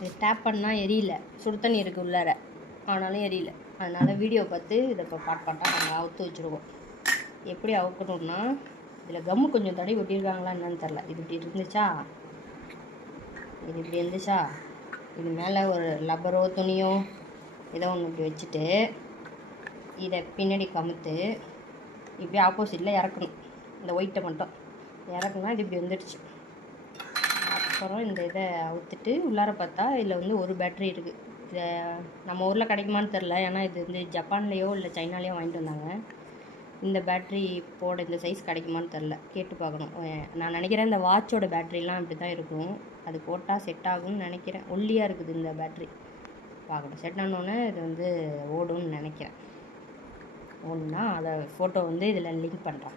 இது டேப் பண்ணால் எரியல, சுடு தண்ணி இருக்குது உள்ளார, ஆனாலும் எரியல. அதனால் வீடியோ பார்த்து இதை இப்போ பாட்டாக நாங்கள் அவுத்து வச்சுருக்கோம். எப்படி அவுக்கணும்னா, இதில் கம்மு கொஞ்சம் தடவி ஒட்டியிருக்காங்களா என்னன்னு தெரில. இது இப்படி இருந்துச்சா, இது இப்படி இருந்துச்சா, இது மேலே ஒரு லப்பரோ துணியோ ஏதோ ஒன்று இப்படி வச்சுட்டு இதை பின்னாடி கமுத்து இப்படி ஆப்போசிட்டில் இறக்கணும். இந்த ஒயிட்டை மட்டும் இறக்குனா இது இப்படி வந்துடுச்சு. அப்புறம் இந்த இதை அவுத்துட்டு உள்ளார பார்த்தா இதில் வந்து ஒரு பேட்ரி இருக்குது. இதை நம்ம ஊரில் கிடைக்குமான்னு தெரில, ஏன்னா இது வந்து ஜப்பான்லேயோ இல்லை சைனாலேயோ வாங்கிட்டு வந்தாங்க. இந்த பேட்ரி போட இந்த சைஸ் கிடைக்குமான்னு தெரில, கேட்டு பார்க்கணும். நான் நினைக்கிறேன் இந்த வாட்சோட பேட்ரிலாம் இப்படி தான் இருக்கும். அது போட்டால் செட் ஆகும்னு நினைக்கிறேன். ஒல்லியாக இருக்குது இந்த பேட்ரி. பார்க்கணும், செட் ஆனோடனே இது வந்து ஓடும்னு நினைக்கிறேன். ஓடுனா அதை ஃபோட்டோ வந்து இதில் லிங்க் பண்ணுறேன்.